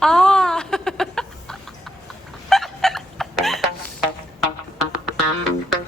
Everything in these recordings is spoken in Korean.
아. 아.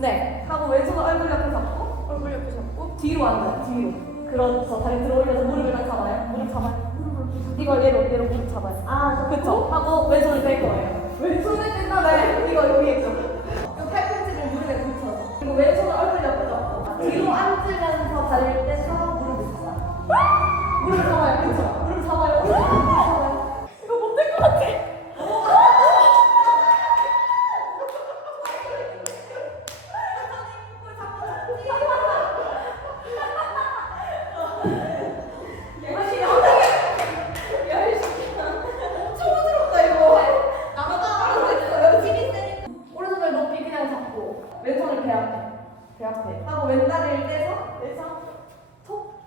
네. 하고 왼손을 얼굴 옆에 잡고, 얼굴 옆에 잡고, 뒤로 앉아요. 뒤로. 그렇죠. 다리 들어 올려서 무릎을 딱 잡아요. 무릎 잡아요. 이걸 얘로, 얘로 무릎 잡아요. 아, 그쵸. 하고 왼손을 뺄 거예요. 왼손을 뺀다? 네. 이거 여기 있죠. 그 팔꿈치를 무릎에 붙여서. 그리고 왼손을 얼굴 옆에 왼손을 배 앞에 배 앞에. 하고 왼다리를 떼서 떼서 톡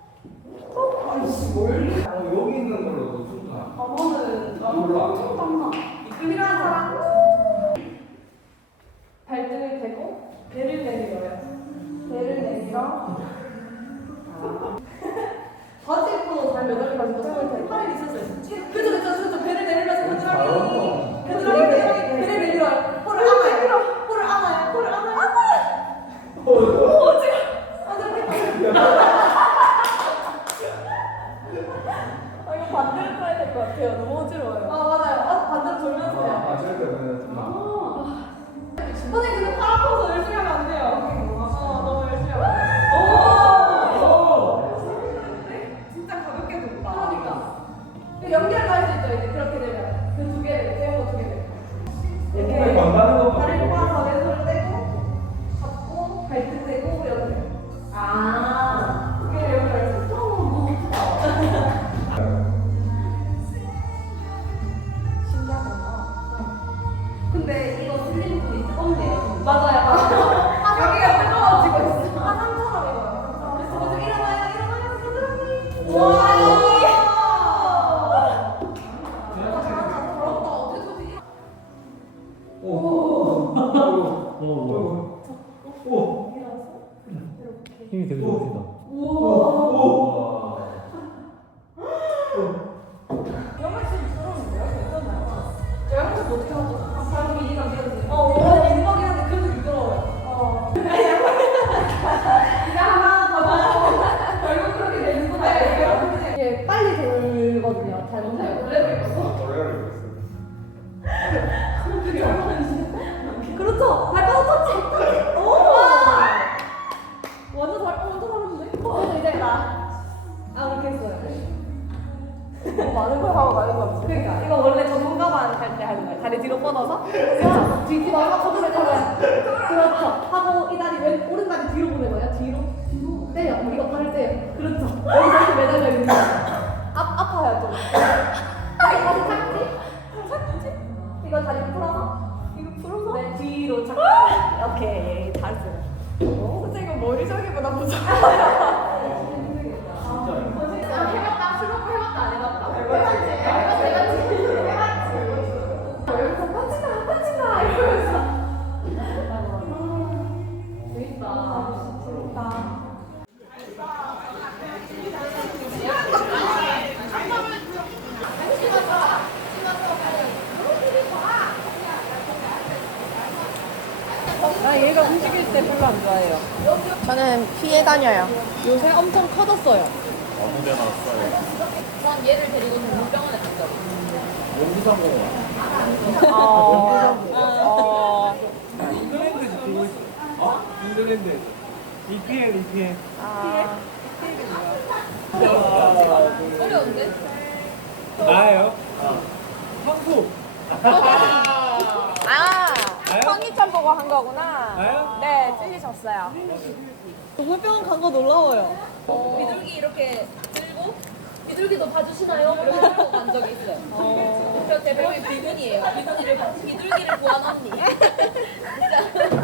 톡. 아이씨 뭘. 어, 여기 있는 걸로 좋다. 어머는 몰라. 엄청 땀나 필요한 사람 발 매달려 가지고 대고 팔을 미쳤어요. 그죠 그죠 그죠 배를 내밀면서 겨드랑이 겨드랑이 배를 배를 내밀어요. 코를 안아요. 코를 안아요. 코를 안아요. 안아요. 오 지금. 안아요 아 이거 반대로 해야 될 것 같아요. 너무 어지러워요. 아 맞아요. 아, 반대로 돌면서 해요. 아, 저렇게 하면 선생님 근데 팔 아파서 열심히 하면 안 돼요. 어, 너무 열심히 하면 안 돼요. 오! 진짜 가볍게 됐다. 그러니까. 그연 오. 오. 오. 오. 힘이 되게 좋으시다. 오. 영화 별로 안 좋아해요. 저는 피해 다녀요. 요새 엄청 커졌어요. 전 얘를 데리고 동물병원에 갔죠. 어. 어. 인도랜드. EPL, EPL. 아. 어려운데? 나예요? 황소. 아, 나요? 보고 한 거구나. 나요? 네, 찔리셨어요. 동물병원 간 거 놀라워요. 비둘기 이렇게 들고 비둘기도 봐주시나요? 간 적이 있어요. 저 대부분 비둘기예요. 비둘기를 비둘기를 구한 언니. 진짜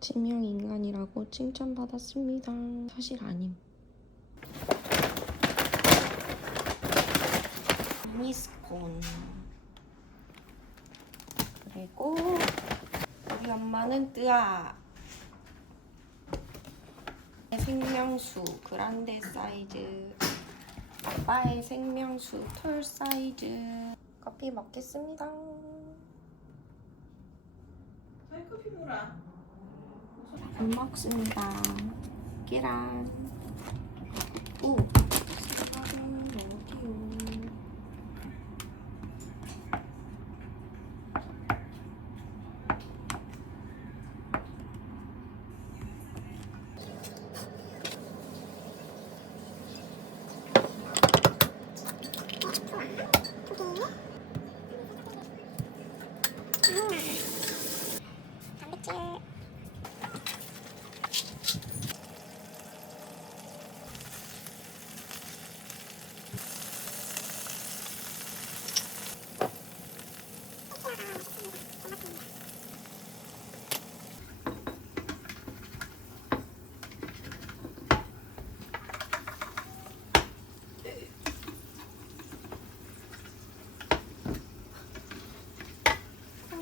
아침형 인간이라고 칭찬받았습니다. 사실 아님. 미스콘. 그리고 우리 엄마는 뜨아. 생명수 그란데 사이즈. 아빠의 생명수 톨 사이즈. 커피 먹겠습니다. 밥 먹습니다. 계란. 오.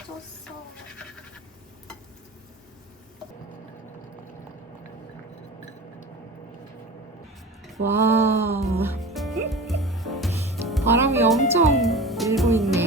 터졌어. 와. 바람이 엄청 밀고 있네.